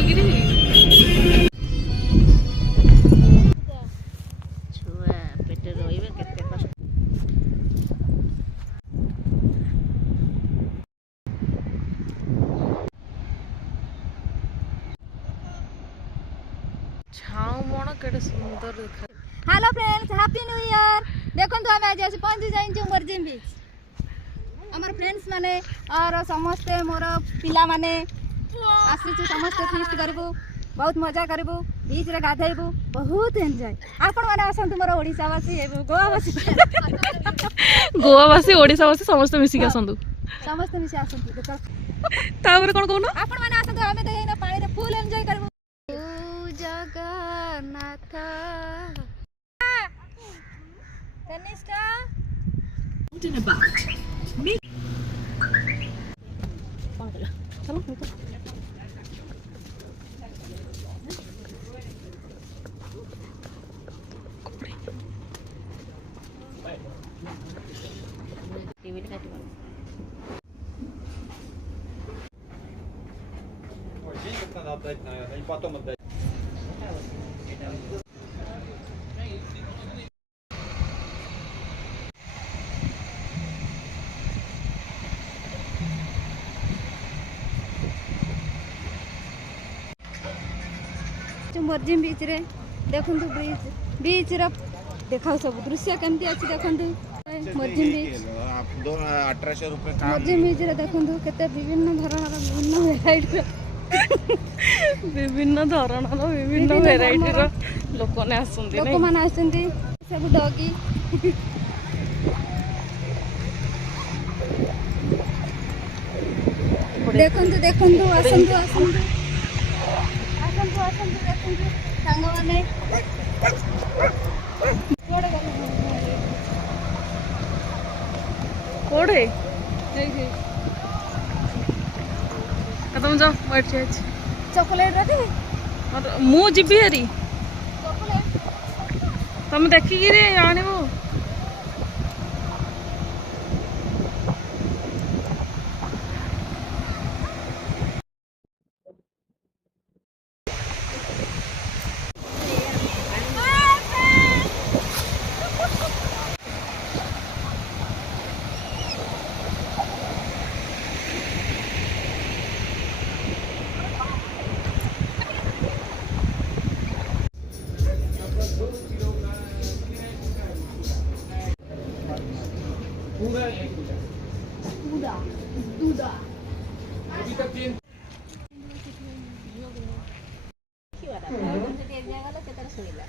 ନେଇକିରି ଛୁଆ ପେଟରେ ରହିବେ କେତେ କଷ୍ଟ। ଝାଉଁ ବଣ କେଡ଼େ ସୁନ୍ଦର ଦେଖା। Hello friends happy new year. देखो तो आम आज आसी पहुँची जाइछु मर्जिम बीच। आमर फ्रेंड्स माने और समस्ते मोर पिला माने आसीछु समस्ते फीस्ट करबू बहुत मजा करबू बीच रे गाधैबू बहुत एंजॉय। आपण माने आसंतु मोर ओडिसावासी एबो गोवावासी गोवावासी ओडिसावासी समस्त मिसिक आसंतु समस्ते मिसी आसंतु। देखो तापर कोन कहनो आपण माने आसंतु आमे तो एना पानी रे फुल एंजॉय करबू। ओ Jagannath Tanishtha in about me चलो टीवी काट надо отдать, наверное, и потом отдать. मर्जिम बीच रे देखु ब्रिज बीच रो देखा सब दृश्य केमती अच्छी देखु मर्जिम बीच 1800 रुपये मर्जिम बीच रे देखु केते विभिन्न धरणर विभिन्न वेराइटी विभिन्न धरणर विभिन्न वेराइटी रो लोक ने आसुंदी लोक माने आसुंदी सब डॉगी देखु देखु आसंतु आसंतु आसंतु आसंतु देखु सांग माने कोड़े देखि तुम जाओ बैठ जाए चॉकलेट रखी मु जीवी हरी चॉकलेट तुम देखिकी आनबो दूधा अभी तक चेंज ଶୁଣିଲା